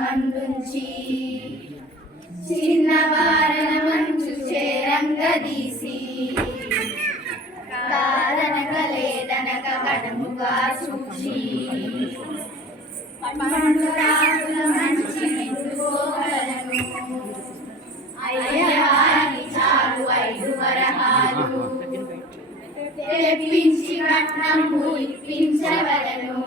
మందుంచి చిన్నవారన మంచు చేరంగదీసి కాదనక లేదనక కడముగా చూసి పండురాకుల మంచి నిండుకోగలను అయ్యవారి చాలు 5 వరహాలు తెప్పించి కట్నము ఇప్పించవలను